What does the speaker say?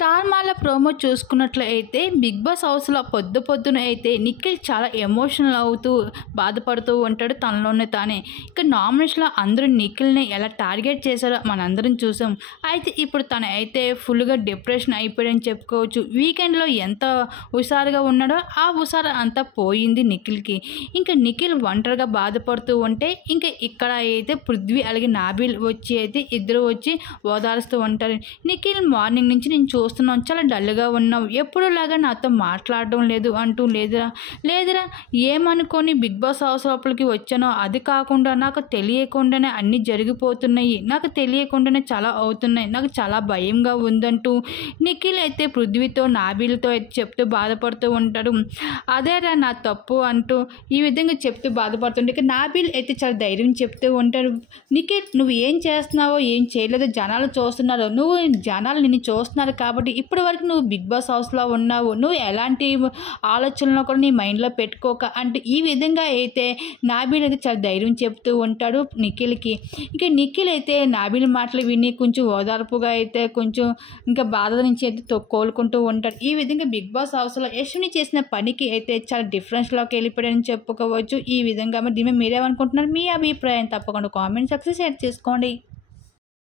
Star మాల promo చూసుకున్నట్లయితే big boss హౌస్లో పొద్దున అయితే నిఖిల్ చాలా ఎమోషనల్ అవుతూ బాధపడుతూ ఉంటాడు తనలోనే తానే. ఇక నామినేషన్లో అందరూ నిఖిల్ని ఎలా టార్గెట్ చేశారో మనందరం చూసాం. అయితే ఇప్పుడు తను అయితే ఫుల్గా డిప్రెషన్ అయిపోయాడని చెప్పుకోవచ్చు. వీకెండ్లో ఎంత హుషారుగా ఉన్నాడో ఆ హుషారు అంతా పోయింది నిఖిల్కి. ఇంకా నిఖిల్ ఒంటరిగా బాధపడుతూ ఉంటే ఇంకా ఇక్కడ అయితే పృథ్వీ అలాగే నాబిల్ వచ్చి అయితే ఇద్దరు వచ్చి ఓదారుస్తూ ఉంటారు. నిఖిల్ మార్నింగ్ నుంచి నేను చూస్తున్నాను, చాలా డల్గా ఉన్నావు, ఎప్పుడులాగా నాతో మాట్లాడడం లేదు అంటూ లేదురా ఏమనుకొని బిగ్ బాస్ హౌస్ లోపలికి వచ్చానో అది కాకుండా నాకు తెలియకుండానే అన్నీ జరిగిపోతున్నాయి, నాకు తెలియకుండానే చాలా అవుతున్నాయి, నాకు చాలా భయంగా ఉందంటూ నిఖిల్ అయితే పృథ్వీతో నాబిల్తో అయితే చెప్తూ బాధపడుతూ ఉంటాడు. అదేరా నా తప్పు అంటూ ఈ విధంగా చెప్తూ బాధపడుతుంటే ఇక నాబిల్ అయితే చాలా ధైర్యం చెప్తూ ఉంటాడు. నిఖిల్ నువ్వు ఏం చేస్తున్నావో ఏం చేయలేదో జనాలు చూస్తున్నారు, నువ్వు జనాలు నిన్ను చూస్తున్నారు కాబట్టి ఇప్పటి వరకు నువ్వు బిగ్ బాస్ హౌస్లో ఉన్నావు, నువ్వు ఎలాంటి ఆలోచనలో కూడా నీ మైండ్లో పెట్టుకోక అంటే ఈ విధంగా అయితే నాబిల్ అయితే చాలా ధైర్యం చెప్తూ ఉంటాడు నిఖిల్కి. ఇక నిఖిల్ అయితే నాబిల్ మాటలు విని కొంచెం ఓదార్పుగా అయితే కొంచెం ఇంకా బాధ నుంచి అయితే కోలుకుంటూ ఉంటాడు. ఈ విధంగా బిగ్ బాస్ హౌస్లో యశ్విని చేసిన పనికి అయితే చాలా డిఫరెన్స్లోకి వెళ్ళిపోయాడని చెప్పుకోవచ్చు. ఈ విధంగా మరి దీని మీరేమనుకుంటున్నారు, మీ అభిప్రాయం తప్పకుండా కామెంట్ సెక్షన్ షేర్ చేసుకోండి.